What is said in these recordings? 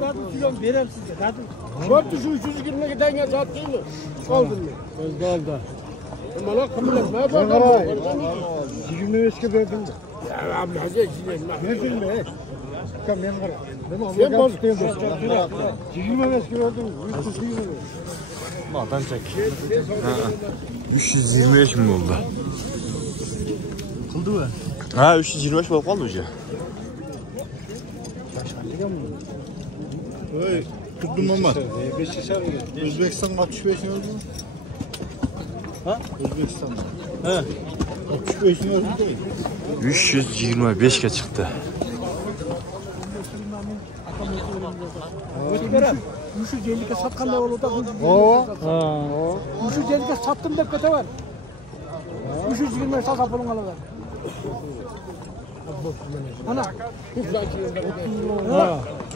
Nadir kilom berem sizga. Nadir. 400-320 tanga sot deymi? Qoldimmi? Oldu. Mana qimmatma bor. 25 ga berdim. Ya Abdulaziz, Berdim mi? Kam men qara. Sen boz. 25 ga berdim. 320. Madan çek. 325 mi oldu? Qildi mı? Ha 325 bo'lib qoldi o'sha. Oy, tutdum Muhammed. Özbekistan 65 ne oldu? Ha? Özbekistan. He. 65 ne oldu değil? 325 ga chiqdi. Şu jelike satqanday bo'ldi. Ha. 350 ga sattım deb ketaver. 320 sasa pulun alaver. Ana.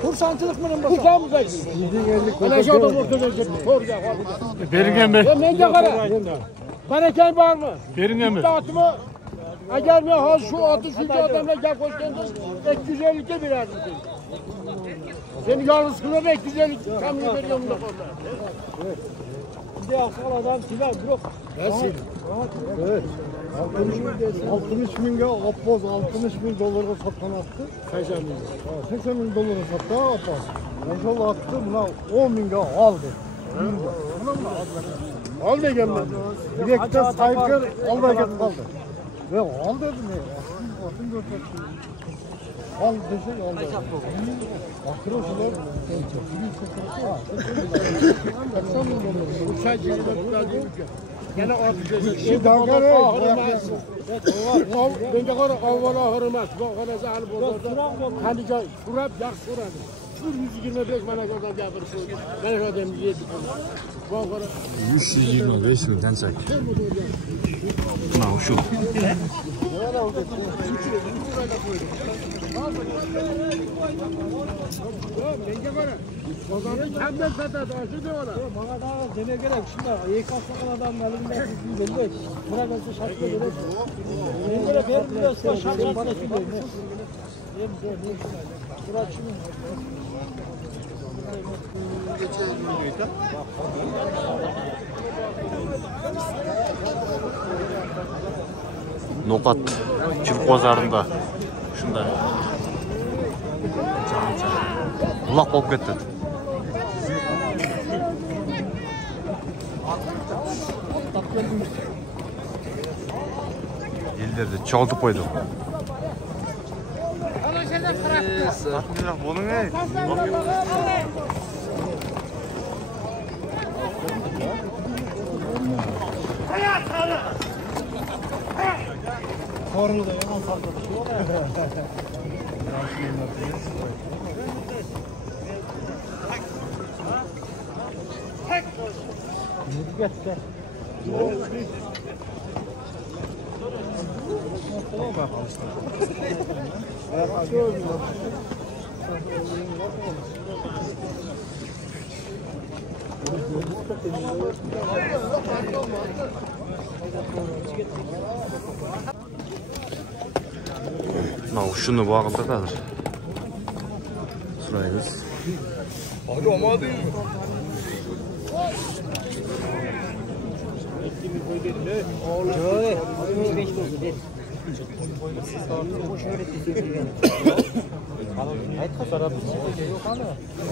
Kursançılık mı lan bak? Kusamıza ki. Ana şu adam ortada torga. Bergen be. Mende qara. Barakay bormi? Bergen be. Atımı agar men hozir şu atı shuncha odamlar gap qo'shganda 250 ga berardim sen. Seni yalnız qilib 250 kamga bergan bunda qoldi. Bunday aql adam sizlar yo'q. Evet. 60 binge Appoz 60 bin dolara satkan attı. 80 bin dolara sattı Appoz. Maşallah attı buna 10 binge aldı. Al deganman. Direkte saygı almaya gidip kaldı. Ve al dedim ya. Atın götürsün. Al desek al dedim. Akroşlar. Yana ortga Şu dalgaları Bende qara avvalo hurmat. Bu xonasi hali bozorda. Qancha so'rab, yaxshi so'radi. 125 managa gapirib qo'ydi. Mana shu odamni yedi. Bu qara 325 mi dansak? Mana shu. Menga qara. Bozorni kamdan sotadi, shu deyaplar. Bana daha deme gerek. Şimdi ilk aslan adam elimde belli. Bırak olsa şartla gerek. Böyle bir biliyorsa şartla söylüyor. Bırak şunu. Noqat Türk bozorunda shunday. Buloq bo'lib ketdi. Ellerdi çoğaltıp koydum. Satmıyor bunun ey. Kornu da yaman sardı. Gel. Şunu bağladılar. Sırayız. Hadi ama değil mi?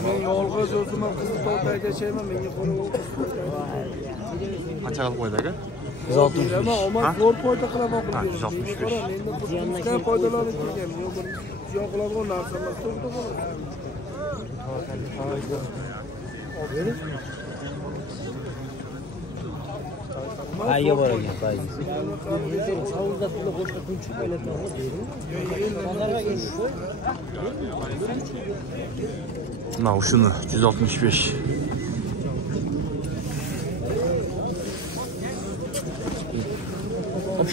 Ben yolg'uz o'zimni qizni to'rtay geçeyman, menga qo'ra Qancha qilib qo'ydi aka? 165. Ama zo'r foyda qilaman Ha, bunga. 165. Bizdan foydalanib kelgan. Yo'q, bir ziyon qiladigan narsa emas, to'g'ri bo'ladi. Ayga bor ekan, ayga. Savuzda pulni qo'shib kunchi o'ylab Mana şunu 165.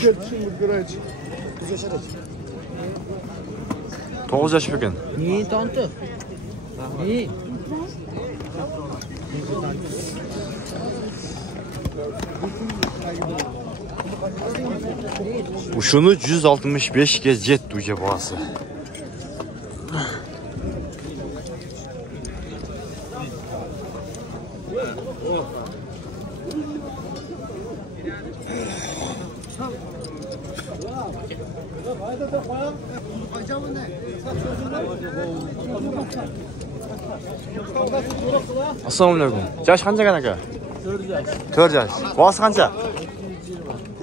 Gelişim Gürayç. 9 yaş ekan. Niye tontu? Niye? Uşunu 165 kez jet duyca bağısı. Assalomualaikum. Yaş qancha kan aka? 4 yaş. Boğaz qancha?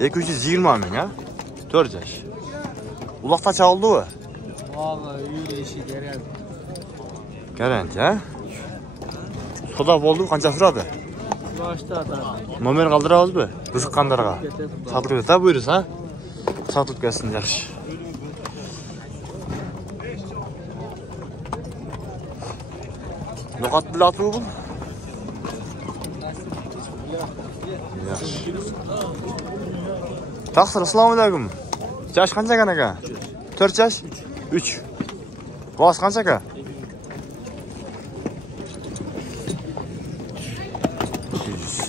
220 ming ha? 4 yaş. Uloqda chaqildimi? Vallahi yürü işi gelen. Garanti ha? Soda bo'ldi, qancha turadi? Başta da. Nomer qoldirabizmi? Qiziqqanlarga. Sotib keta buyursa, ha? Sotib kelsin yaxshi. Luqat bilatu bu? Yaxshi. Taqsir, assalomu alaykum. Yash qancha kan aka? 4 yash? 3. Boz qancha aka? 200.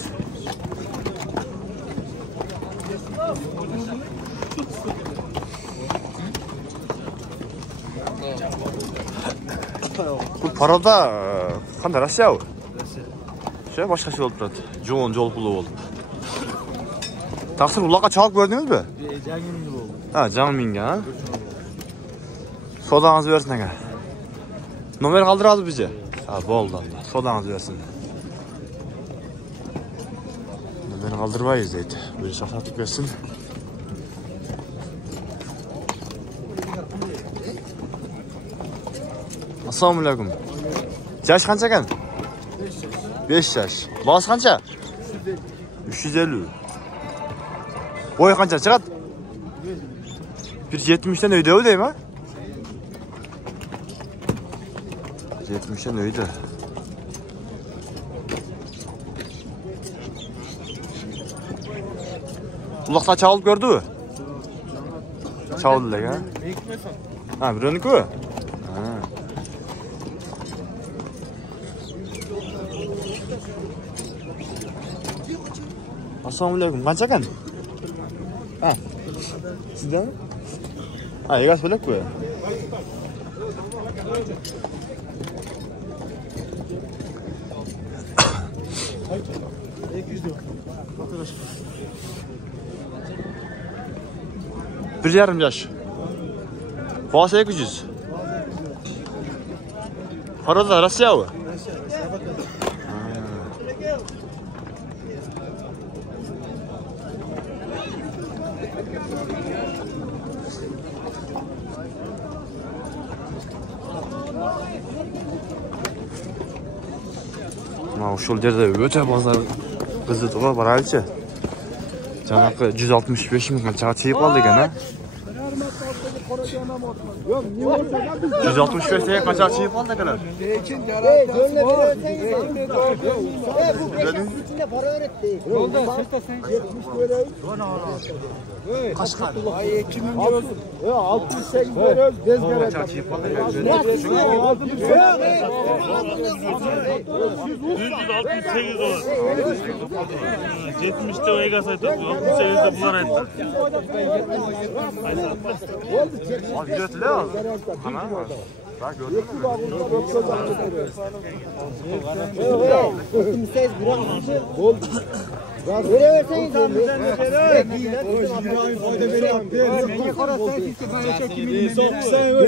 Bu paroda qanday Rossiya u? Şey boshqacha bo'lib turadi. Jo'l puli bo'lib. Taqsir uloqqa chalib ko'rdingizmi? Jangimni bo'ldi. Ha, jang minga, ha? Sodangizni bersin aka. Nomer qoldiradi bizga. Ha, bo'ldi. Sodangizni bersin. Nomer qoldirmaymiz deydi. Bir sotib bersin. Assalomu alaykum. Yash qancha ekan? 5 yash. Boz qancha? 350. Boy qancha chiqadi? 170 dan uyda deymi? 70 dan uyda. Uloqda chalib ko'rdimi? Chaldilar, ha? Ha, birovniki-ku? Ha. Assalomu alaykum. Qancha ekan? Ha. Sizdan? Ha, egasi bo'lak-ku. Bir yarım yaş. Boğaz 200. Parada Rossiya mı? Mana şu yerde öte bazar qizit va baralchi. Janaqa 165 ming qanchaga cheyib qoldi ekan, ha? 165 degan qanchaga cheyib qoldi ekan? İçinde para öğretti. Yolda 70 böyle. Qashqar. Ay 2000 diyoruz. 608 veriyoruz. Bez gerek. Cheyib qoldi ekan. 168 olur. 70'te o Egas aytadi, 68'de bular aytadi. Abi götürüyor. Ana. Bak gördün mü?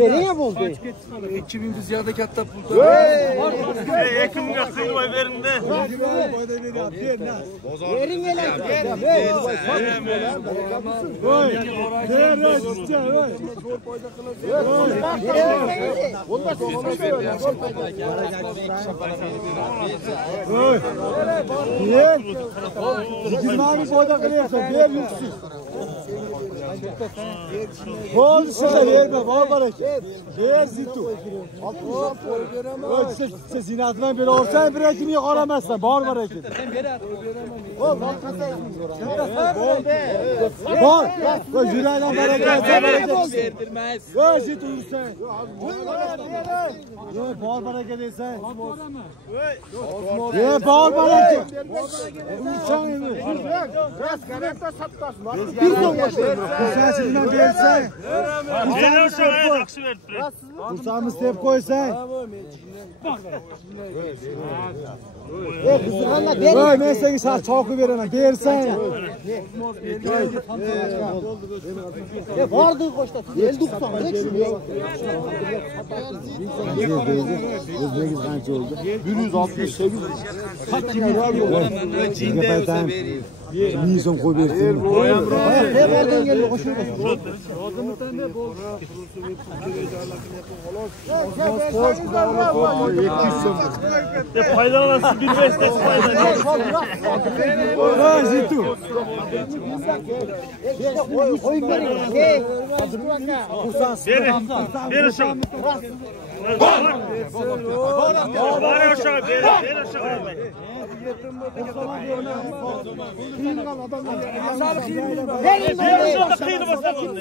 Nereye buldu? 2000 ziyade katta pul. Yakınga kıyılmay verinde. Yerin gelen. Zikirmani boyda kılıyorsun, ver yüksüz. Bol size verme, var bereket. Ver zitu. Sen zinatından biri olsan bir ekini yakalamazsan, var bereket. Bor. Yüreğine bereket, bereket. Yo, sit uyursan. Yo, bor bereket etsen. Yo, bor bereket. Uyursan evi. Bir son başlayın. Kursasından versen. Neler sana yaxşı verdi. Kursağımız tep koysan. Yo, men senga sal çoqi beraman. Bersan. Vardı koşta. 50-90. Özbekiz qancha oldu? 168. Ming so'm qo'yib bersin. Ne vardı geliyor koşuyor. Faydalansın bir bestesi faydalanır. Ha, zitu. Oyun verin. Ver aşağı. Var aşağı. Ver aşağı. Ver aşağı kıyını basalım.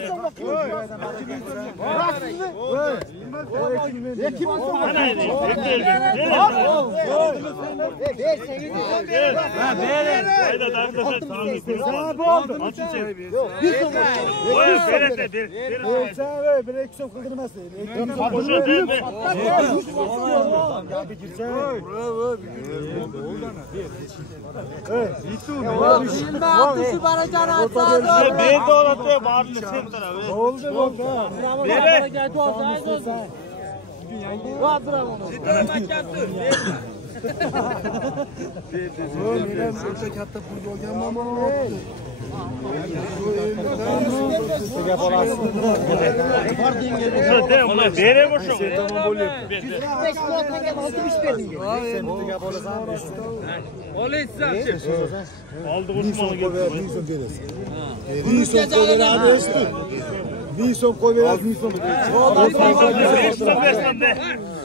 Neysom koy ver, neysom.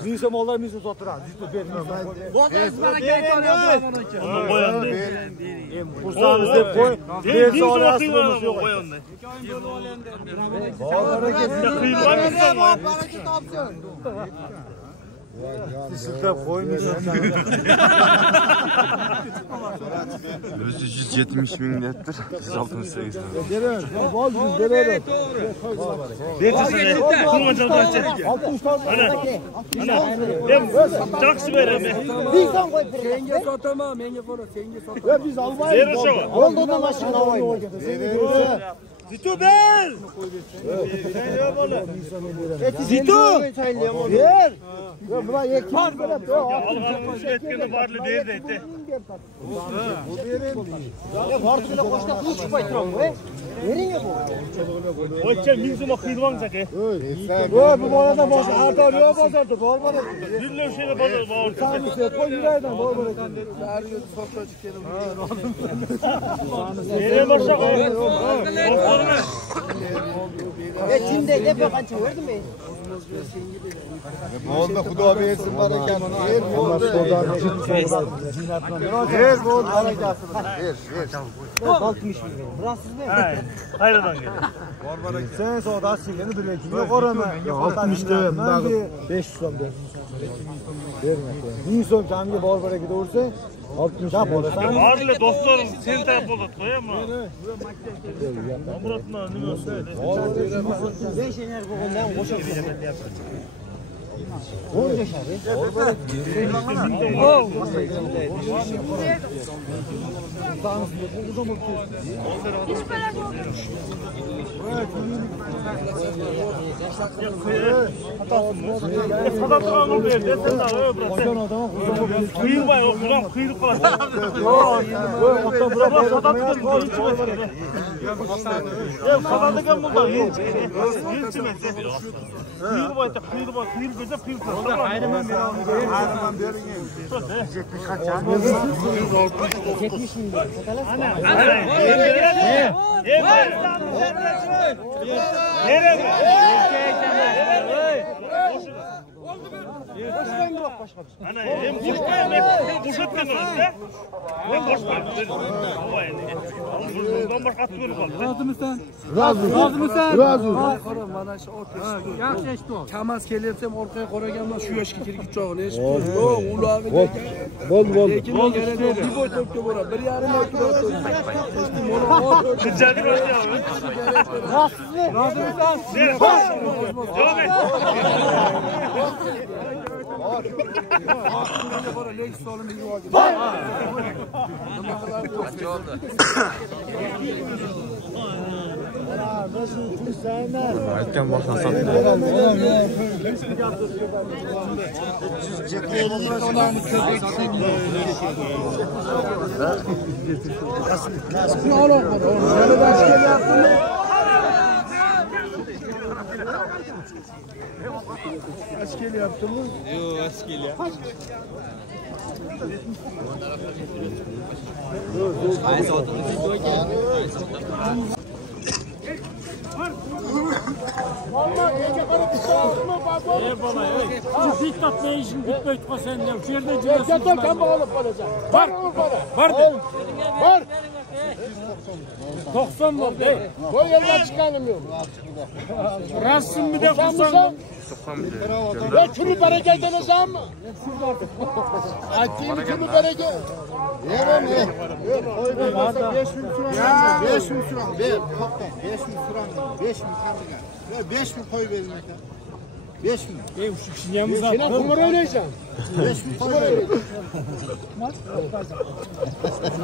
Neysom olur, neysom oturar. Kursağımız hep koy. Bir sonra asılmış yok. Sırtap koymuyorsun. 170 bin nettir. 168 bin. Geliyor. Bol biz geliyor. Жақсы беремін. Bizden koy. Senge satama, menge koru, senge satama. Biz almayız. Ver aşağı. Oldu da maşın havayı. Zitu ver. Zitu. Ver. Buna yekin böyle. Alğanın etkeni varlı değil de. Vardı bile koşta kuş çıkmaytırım bu. Verin ya bu. Oyça minzuma kıyılvan zake. Bu arada boş artar yok bozardı. Olmadı. Dünle şeyle bazı var. Tanrısı koy yüreğden. Olmadı. Nereye başa koy? Şimdi ne bakança verdin mi? Olma Xudo versin barakatını. Allah Xudodan ver bu barakatını. Ver. 60 milyon. Burasız ne? Hayradan gel. Sen soda sileni bilekin. Yok orama. 60 diyorum. Ben 500 so'm der. Verme. 1000 so'm kamga bor barakat ursa 60 chap olasan. Varlı dostlarım sen taraf olat koyamam. Murat'la nima söyle. 5 ener koygundan qo'shib beraman. 10 yaşar. Sadatırağını ver de sen de araya bırak. Kıyılma yok. Buram kıyılıp kalır. Buram sadatırağını içmez. Ya sadatıkan bundan. İçmez. Kıyılma ete kıyılma. Kıyıl göze kıyıl kalır. Ayraman verin. 70 kaç ya? 70 milyon. Ana hem boşmayım hem boşatmıyorum işte. Hem boşmayım. Bundan başka atmıyorum. Razı mısın? Razı. Razı mısın? Razı. Ay korum bana işte ortaya. Yaxshi işte o. Kamaz kelyapsam orqaga qaraganman shu yoshga kirib chog'ini eshitdim. Yo'q, ulog'i Bol. lekin men yana bir boy to'pga boradi. 1,5 metr turadi. Kırcani başlayalım. Razı mısın? Devam et. Leg solimi yuvardı. Aytgan boshdan sotdi. Askeri yaptın mı? Yo'q, askeri ya. Şu dikkat ne işin bitmeyip o sen de. Şu yerde Yatar kan bağlıp kalacak. Var mı para? Var. 90 var be. Bu yerden çıkanmıyor. Rassın bir de Sen kursan. ya çürü bereket edeceğim mi? Açtığın çürü bereket. Yemem ye. Koy be. 5.000 frank. 5.000 frank. Ver. 5.000 frank. 5.000 frank. 5.000 koy verin. 5.000. Ey şu kişiyemiz Yine at. kumar oynayacağım. 5.000 koy verin.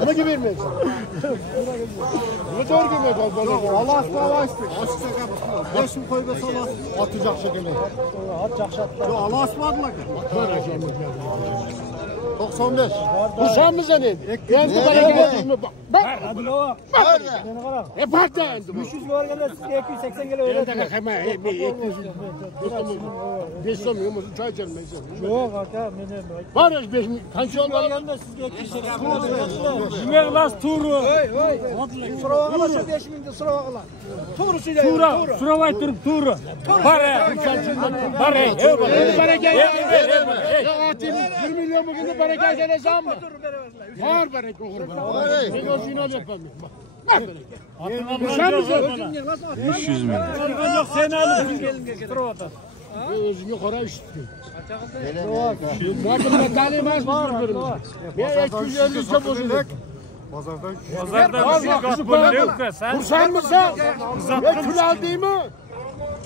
Bunu gibi vermeyeceğim. Bunu doğru girmeyeceğim. Allah aşkına açtık. Açtık kapısını. 5.000 koy be sabah. Atacak şekilde. Atacak şekilde. Yo Allah asmadılar ki. 95. Bu sen mi senin? Ben de bereket mi? Bak. Hadi baba. Ne fark da? 300 var gene siz 280 gele öyle. Ne demek hemen? 500 mu? Çay içelim. Yok hatta benim. Var ya 5 kaç yol var? Gene siz 280. Yemek las turu. Sıra vakala şu 5000 de sıra vakala. Turu söyle. Sıra vay turup turu. Para. Para. Bereket. Ya atayım 1 milyon bugün de bereket geleceğim mi? Var bereket olur bana. Ne gözüne yapamıyorum. Var bereket. Sen misin? 300 ming. Yok sen alıp sıra vakala. Özünü kora işittin. Bakın talim az birbirimiz. Ben 250 çok bozuldu. Pazarda bir şey kapı yok da sen. Kursan mısın? Ben kül aldın mı?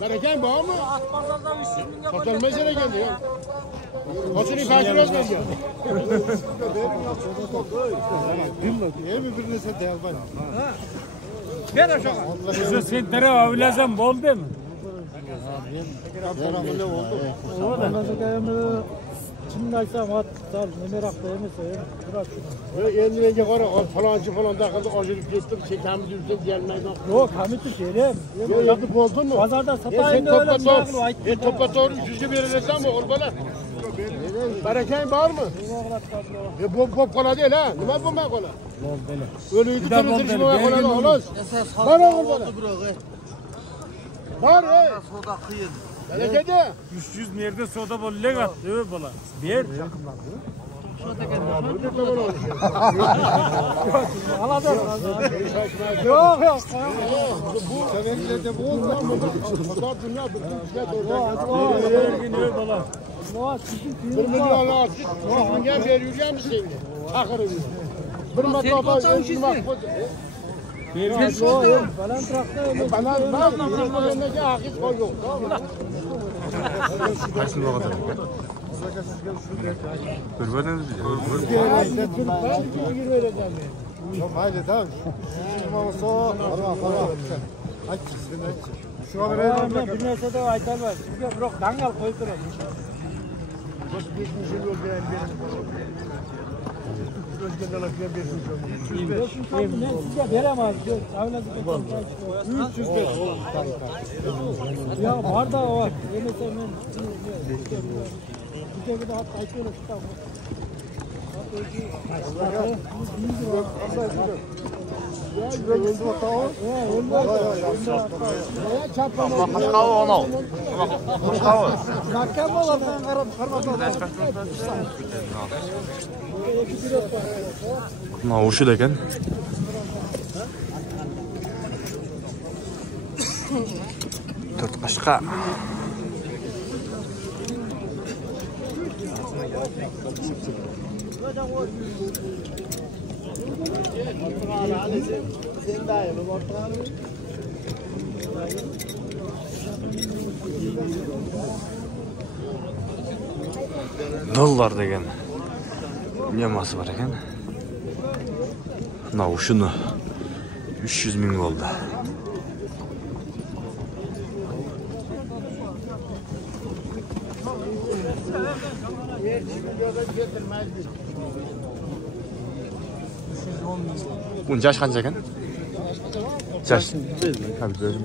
Bereken bağ mı? Satılmaz yere geldi ya. Kaçını kaçırıyoruz ben ya. Niye birbirine sen değer var? Şu sen tere avlazam bol değil mi? Şimdi aysam at sal ne meraklı emes Endine kara falancı falan takıldı acılıp gittim çekemi düzdüm gelmeyden. Yok hamiti söyleyeyim. Yapıp bozdun mu? Pazarda Sen satayım da öyle topla doğru 300'ü verirsen mi olur bana? Bereken var mı? Bop kola değil ha. Ne bu ben kola? Ölüydü tanıtır şimdi ben kola olmaz. Var oğlum bana. Var he. Soda kıyın. Berekede. 300 nerede soda bol leg at değil mi bana? Bir. Yok yok. Bu sevenlerde bu oldu ama pazar dünya bir Ne bana? Bir milyon aç. Sizin gel veriyor musun? Akırı. Bir metrada özünü bak. Yok falan traktör. Bana ben ne akış koy yok. Kaçın bu kadar? Görmediniz mi? Ben bir vereceğim. Yok haydi tamam. Şuna olsa para. Aç sen aç. Şuna verelim. Bir neyse de aytar var. Sizge bırak dangal koyup durun. Sizge veremez. Ya var da o var. Yemese ben. Bir de hatta aytıyor. Mına uşul eкен. Төрт қашқа. Dollar деген немасы бар екен. Мына ушуну 300 миң болды. Bunun yaş qancha ekan? Yaş. Tabii bölüm.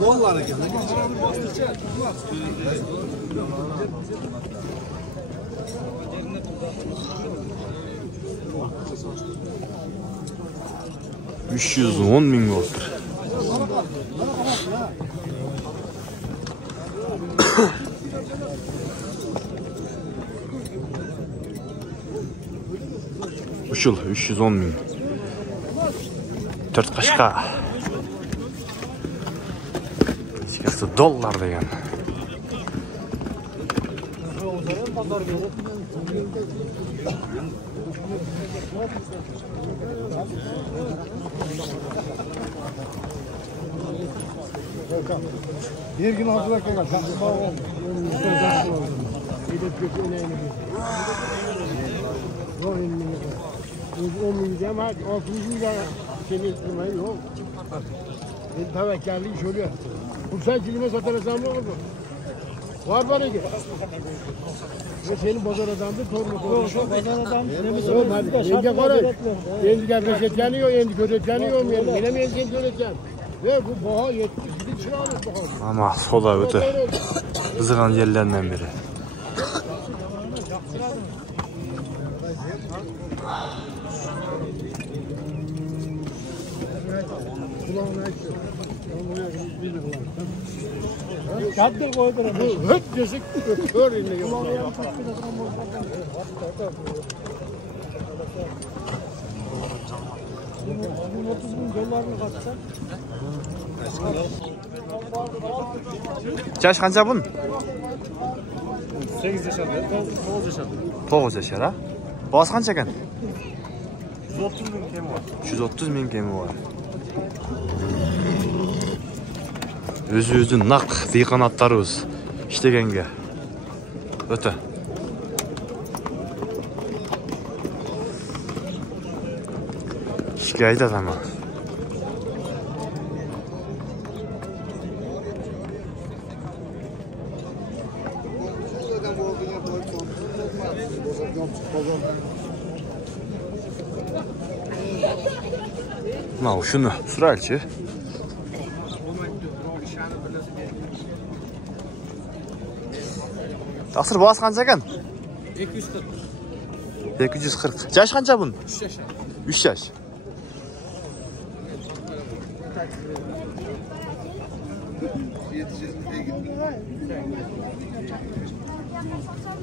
Dollar ekan. 310 ming bo'ldi. Ushul 310 ming. 4 qashqa. Ichkarisi dollar degan. Bir gün aldılar kadar. Tavakkallik şöyle. Kursan kilime satarasam ne olur? Var bana ki. Ve senin pazar adamdır, torunu koyuyorsun. Pazar adam. Yenge koray. Yendiler beşetleniyor, yendi köretleniyor mu? Yine mi yendi köretlen? Ve bu baha 70 gidip çırağınız bakalım. Ama soda öte. Kızıgan yerlerinden biri. Kaddır koydur. Hıt gözük kör eline yok. Yaş qancha bun? 8 yaşında, 9 yaşında. 9 yaşar ha? Boz qancha ekan? 130 ming kemi var. 130 ming kemi var. Özü-özü naq deyqanatlarыбыз iştegenge. Öte. İşke ayda ama. Mına şunu sürelçi. Taqsir boğaz qancha ekan? 240. 240. Yaş qancha bun? 3 yaş. 3 yaş.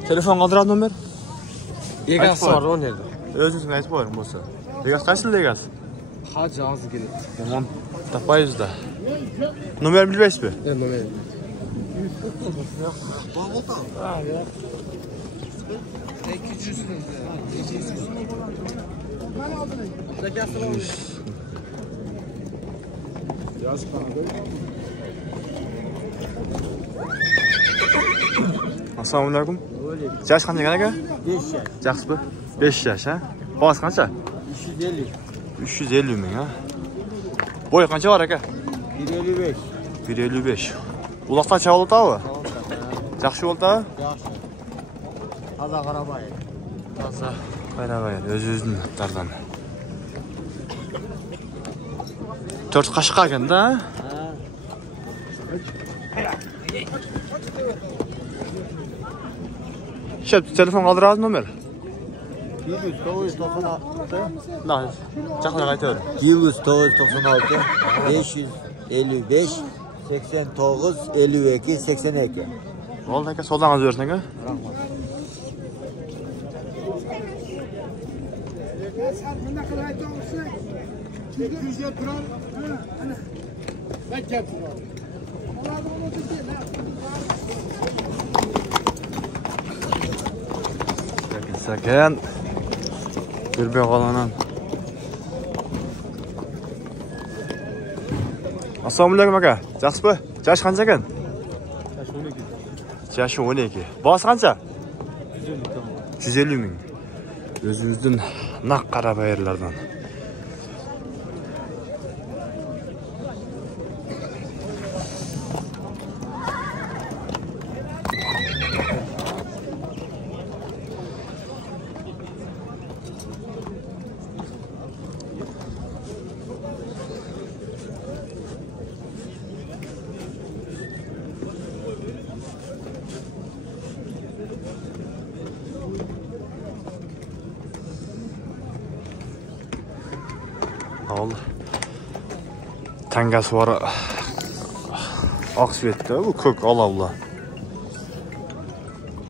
Telefon qoldiradi nomer? Egasi var o nerede? Özünüzün aytib qo'ying bo'lsa. Egas qaysi egasi? Hacı ağzı gelip. Yomon topaymiz da. Nomer bilmaysizmi? Nomer. Assalomu alaykum. Yaş qancha ekan aka? 5 yaş. Yaxshimi? 5 yaş ha? Boz qancha? 350. 350 ming ha? Boy qancha bor aka? 155. 155. Uloqdan chaqib o'tadi? Yaxshi bo'ldi-a? Yaxshi. Aza qarabay. Toza. Qarabay, o'z-o'zining otlardan. 4 qashqa ekanda. telefon qoldirasiz nomer. 1996 Nah, chaqla qaytaver. 1996 555 89 52 82. Bo'ldi aka, sog'lig'ingiz bersin aka. Sakan. Birbey qolanan. Assalomu alaykum aka. Yaxshimi? Yosh qancha ekan? Yoshi 12. Bosi qancha? 150 ming. O'zimizdan naq qara bayirlardan. Al. Tangasi var. Oq svetda bu ko'k olovlar.